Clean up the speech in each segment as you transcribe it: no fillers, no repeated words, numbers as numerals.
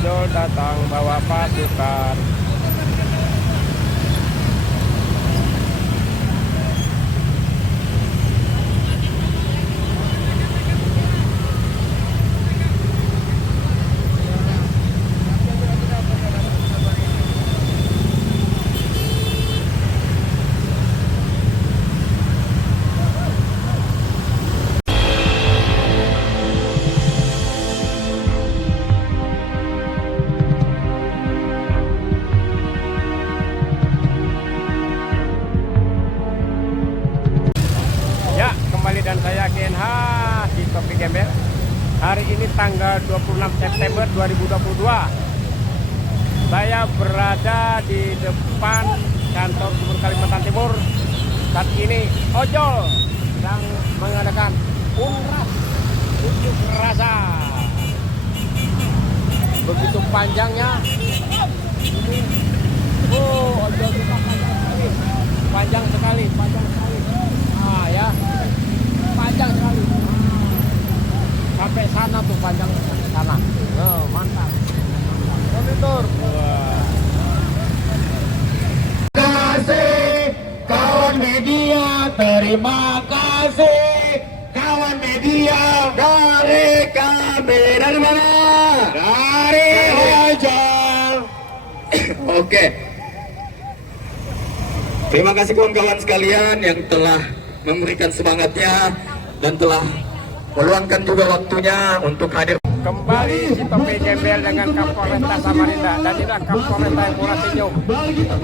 ojol datang bawa pasukan. Dan saya KNH di Topik Gembel. Hari ini tanggal 26 September 2022. Saya berada di depan kantor Gubernur Kalimantan Timur. Saat ini ojol sedang mengadakan unras unjuk rasa. Begitu panjangnya. Oh, ojol kita panjang sekali. Ah ya. Panjang sekali sampai sana tuh, panjang sana. Oh, mantap. Monitor. Terima kasih kawan media, terima kasih kawan media dari kami. Dari mana? Dari ojol. Oke. Terima kasih kawan-kawan sekalian yang telah memberikan semangatnya dan telah meluangkan juga waktunya untuk hadir. Kembali si Topik Gembel dengan Kapolresta Samarinda, dan inilah Kapolresta yang murah senyum.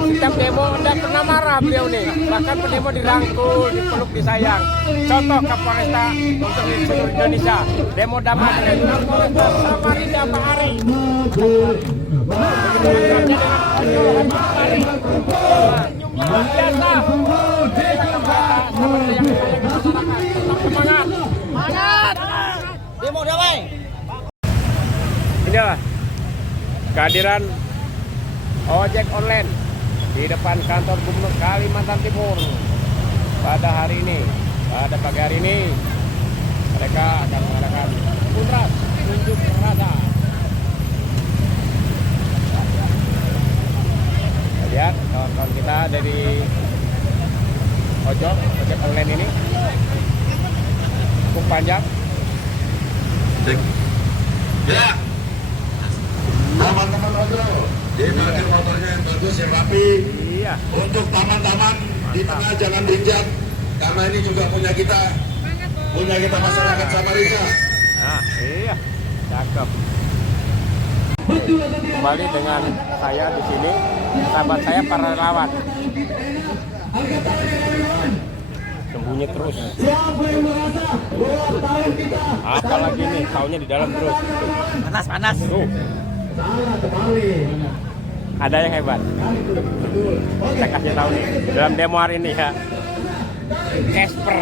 Setiap demo tidak pernah marah beliau nih, bahkan pendemo dirangkul, dipeluk, disayang. Contoh Kapolresta untuk di seluruh Indonesia, demo damai dengan Kapolresta Samarinda Pak Ari. Semangat, demo damai. Inilah kehadiran ojek online di depan kantor Gubernur Kalimantan Timur pada hari ini. Pada pagi hari ini mereka akan mengadakan unras unjuk rasa. Lihat kawan-kawan kita dari ojek online ini cukup panjang. Ya, teman-teman ojol, diparkir motornya yang bagus, yang rapi. Iya. Untuk taman-taman di tengah jalan Rinjak, karena ini juga punya kita masyarakat Samarinda. Nah, iya, cakep. Kembali dengan saya di sini, sahabat saya para relawan. Sembunyi terus. Apalagi nih, taunya di dalam terus. Panas. Tuh. Ada yang hebat. Saya kasih tahu nih, dalam demo hari ini ya. Casper.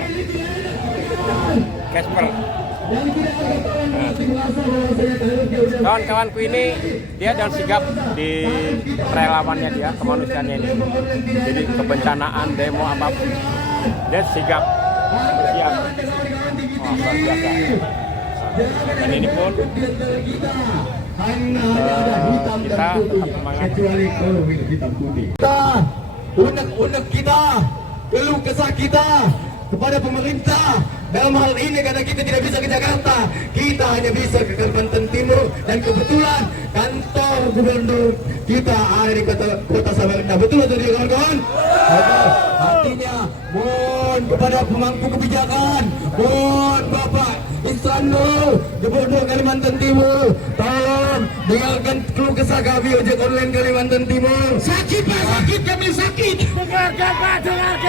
Kawan-kawanku ini dia dan sigap di relawannya dia, kemanusiaannya ini. Jadi kebencanaan, demo apapun, dia sigap, siap. Oh, luar biasa. Dan ini pun kita tetap semangat. Kita, unek-unek kita, keluh kesah kita kepada pemerintah. Dalam hal ini karena kita tidak bisa ke Jakarta, kita hanya bisa ke Kalimantan Timur, dan kebetulan kantor gubernur kita ada di kota Samarinda. Betul atau tidak kawan-kawan? Artinya mohon kepada pemangku kebijakan, mohon Bapak Insanul Gubernur Kalimantan Timur, tolong dengarkan keluh kesah kami ojek online Kalimantan Timur. Sakit Pak, sakit, kami sakit. Dengarkan Pak, dengarkan.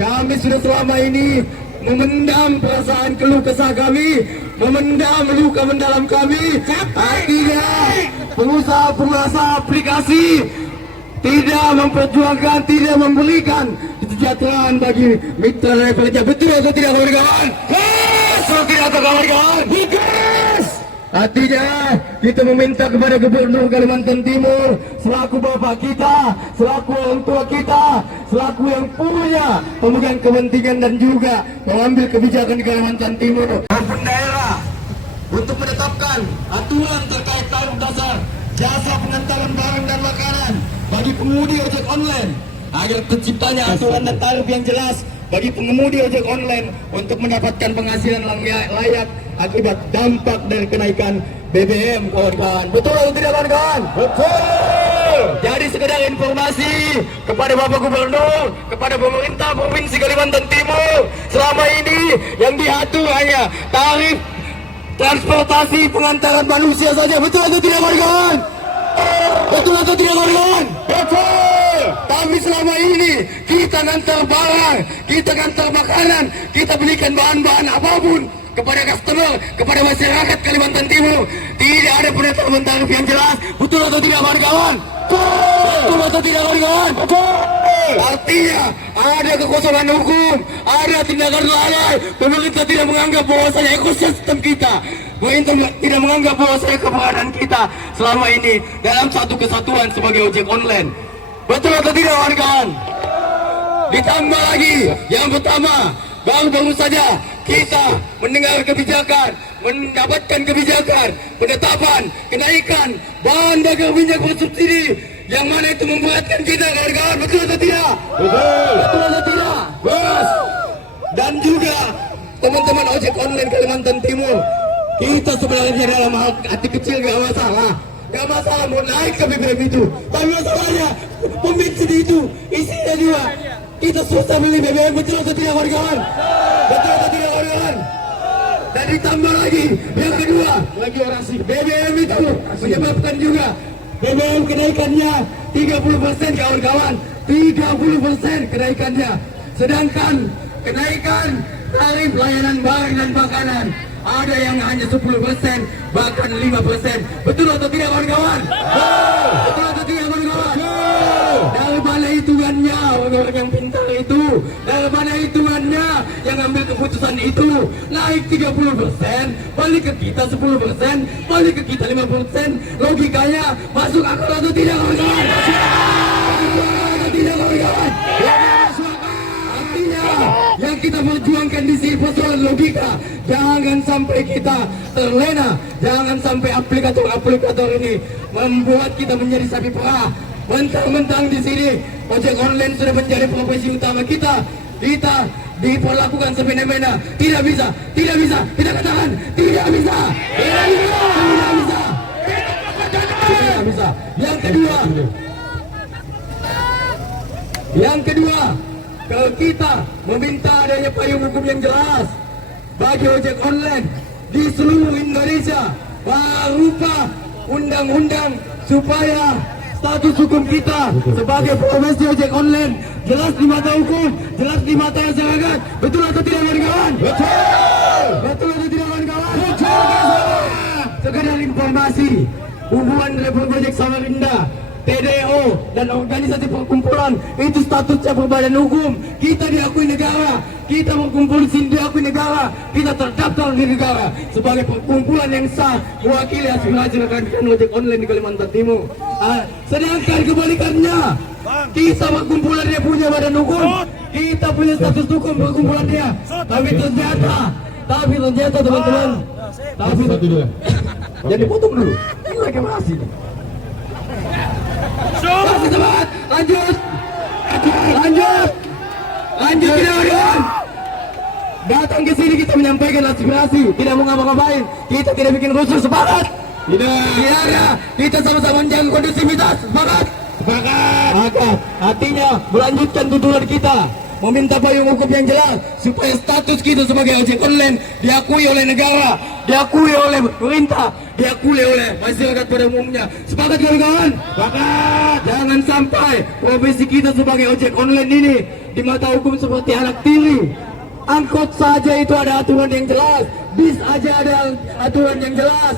Kami sudah selama ini memendam perasaan keluh kesah kami, memendam luka mendalam kami. Artinya pengusaha aplikasi tidak memperjuangkan, tidak memberikan kesejahteraan bagi mitra dan pekerja. Betul atau tidak kawan-kawan? Betul tidak kawan-kawan? Artinya kita meminta kepada Gubernur Kalimantan Timur selaku bapak kita, selaku orang tua kita, selaku yang punya pemegang kepentingan dan juga mengambil kebijakan di Kalimantan Timur maupun daerah untuk menetapkan aturan terkait pengantaran barang dan makanan bagi pengemudi ojek online agar terciptanya aturan dan tarif yang jelas bagi pengemudi ojek online untuk mendapatkan penghasilan yang layak akibat dampak dari kenaikan BBM, kawan-kawan. Betul atau tidak, kawan-kawan? Betul. Jadi sekedar informasi kepada Bapak Gubernur, kepada pemerintah Provinsi Kalimantan Timur, selama ini yang diatur hanya tarif transportasi pengantaran manusia saja. Betul atau tidak, kawan-kawan? Betul atau tidak, kawan-kawan? Betul. Tapi selama ini kita ngantar barang, kita ngantar makanan, kita belikan bahan-bahan apapun kepada customer, kepada masyarakat Kalimantan Timur, tidak ada penetapan tarif yang jelas. Betul atau tidak, kawan-kawan? Betul atau tidak, kawan-kawan? Artinya ada kekosongan hukum, ada tindakan lalai. Pemerintah tidak menganggap bahwasanya ekosistem kita, pemerintah tidak menganggap bahwasanya keberadaan kita selama ini dalam satu kesatuan sebagai ojek online. Betul atau tidak, kawan-kawan? Ditambah lagi, yang pertama, baru-baru saja kita mendengar kebijakan, mendapatkan kebijakan penetapan kenaikan bahan bakar minyak bersubsidi, yang mana itu memberatkan kita, kawan-kawan. Betul atau tidak? Betul. Betul atau tidak? Bos. Dan juga teman-teman ojek online Kalimantan Timur, kita sebenarnya dalam hati kecil gak masalah. Gak masalah mau naik ke BBM itu, tapi masalahnya pom bensin itu isinya juga kita susah beli BBM. Betul atau tidak, kawan-kawan? Betul atau tidak, kawan-kawan? Dan ditambah lagi yang kedua, lagi orasi, BBM itu menyebabkan juga BBM kenaikannya 30%, kawan-kawan. 30% kenaikannya. Sedangkan kenaikan tarif layanan barang dan makanan ada yang hanya 10%, bahkan 5%. Betul atau tidak, kawan-kawan? Betul atau tidak, kawan-kawan? Dari mana hitungannya orang-orang yang pintar itu? Dari mana hitungannya yang ambil keputusan itu? Naik 30%, balik ke kita 10%, balik ke kita 5%. Logikanya masuk akal atau tidak, kawan-kawan? Masuk akal atau tidak, kawan-kawan? Artinya yang kita perjuangkan di sini persoalan logika. Jangan sampai kita terlena, jangan sampai aplikator-aplikator ini membuat kita menjadi sapi perah. Mentang-mentang di sini ojek online sudah menjadi profesi utama kita, kita diperlakukan semena-mena. Tidak bisa, tidak bisa. Kita katakan tidak bisa, tidak bisa, tidak bisa, tidak bisa. Yang kedua, kalau kita meminta adanya payung hukum yang jelas bagi ojek online di seluruh Indonesia, berupa undang-undang supaya status hukum kita sebagai profesi ojek online jelas di mata hukum, jelas di mata masyarakat. Betul atau tidak, kawan-kawan? Betul. Betul atau tidak, kawan-kawan? Betul. Sekedar informasi, hubungan Republik Ojek Samarinda, TDO dan organisasi perkumpulan itu statusnya berbadan hukum. Kita diakui negara, kita berkumpul di sini diakui negara, kita terdaftar di negara sebagai perkumpulan yang sah mewakili aspirasi rekan-rekan ojek online di Kalimantan Timur. Sedangkan kebalikannya, kita perkumpulan dia punya badan hukum, kita punya status hukum perkumpulan dia, tapi ternyata teman-teman, jadi potong dulu, ini lagi masih. Kasih semangat, lanjut, kawan-kawan. Datang ke sini kita menyampaikan aspirasi, tidak mau ngapa-ngapain, kita tidak bikin rusuh. Sepakat? Tidak. Kita sama-sama menjaga kondusivitas. Sepakat? Sepakat. Artinya melanjutkan tuduhan kita, meminta payung hukum yang jelas supaya status kita sebagai ojek online diakui oleh negara, diakui oleh pemerintah, diakui oleh masyarakat pada umumnya. Sepakat, kawan-kawan? Sepakat. Jangan sampai profesi kita sebagai ojek online ini di mata hukum seperti anak tiri. Angkot saja itu ada aturan yang jelas, bis aja ada aturan yang jelas,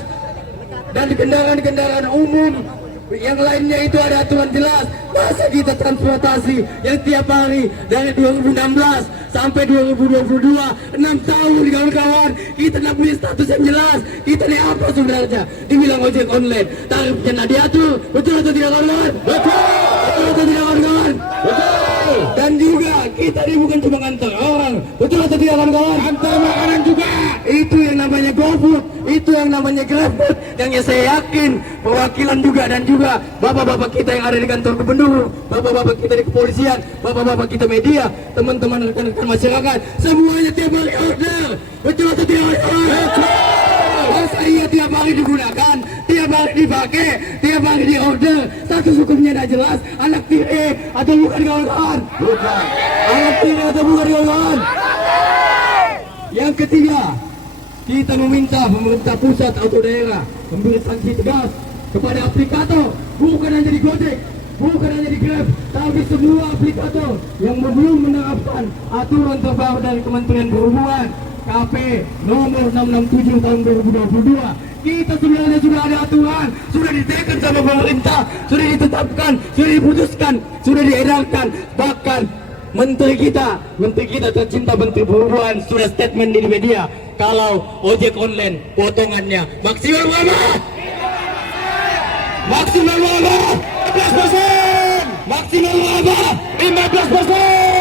dan di kendaraan-kendaraan umum yang lainnya itu ada aturan jelas. Masa kita transportasi yang tiap hari dari 2016 sampai 2022, 6 tahun, kawan-kawan, kita tidak punya status yang jelas. Kita ini apa sebenarnya? Dibilang ojek online, tarifnya tidak diatur. Betul atau tidak, kawan-kawan? Betul. Betul atau tidak, kawan-kawan? Betul. Dan juga kita ini bukan cuma ngantar orang. Betul atau tidak, kawan-kawan? Antar makanan juga. Itu yang namanya GoFood, itu yang namanya grassroots, yang saya yakin perwakilan juga dan juga bapak-bapak kita yang ada di kantor gubernur, bapak-bapak kita di kepolisian, bapak-bapak kita media, teman-teman rekan-rekan masyarakat, semuanya tiap hari order, betul atau tidak? Saya tiap hari digunakan, tiap hari dipakai, tiap hari di order. Status hukumnya tidak jelas, anak tiri atau bukan kawan-kawan? Bukan. Anak tiri atau bukan kawan-kawan? Yang ketiga, kita meminta pemerintah pusat atau daerah memberi sanksi tegas kepada aplikator, bukan hanya di Gojek, bukan hanya di Grab, tapi semua aplikator yang belum menerapkan aturan terbaru dari Kementerian Perhubungan KP nomor 667 tahun 2022. Kita sebenarnya sudah ada aturan, sudah ditekan sama pemerintah, sudah ditetapkan, sudah diputuskan, sudah diedarkan. Bahkan menteri kita tercinta, Menteri Perhubungan, sudah statement di media kalau ojek online potongannya maksimal berapa? Maksimal berapa? 15%. Maksimal berapa? 15%.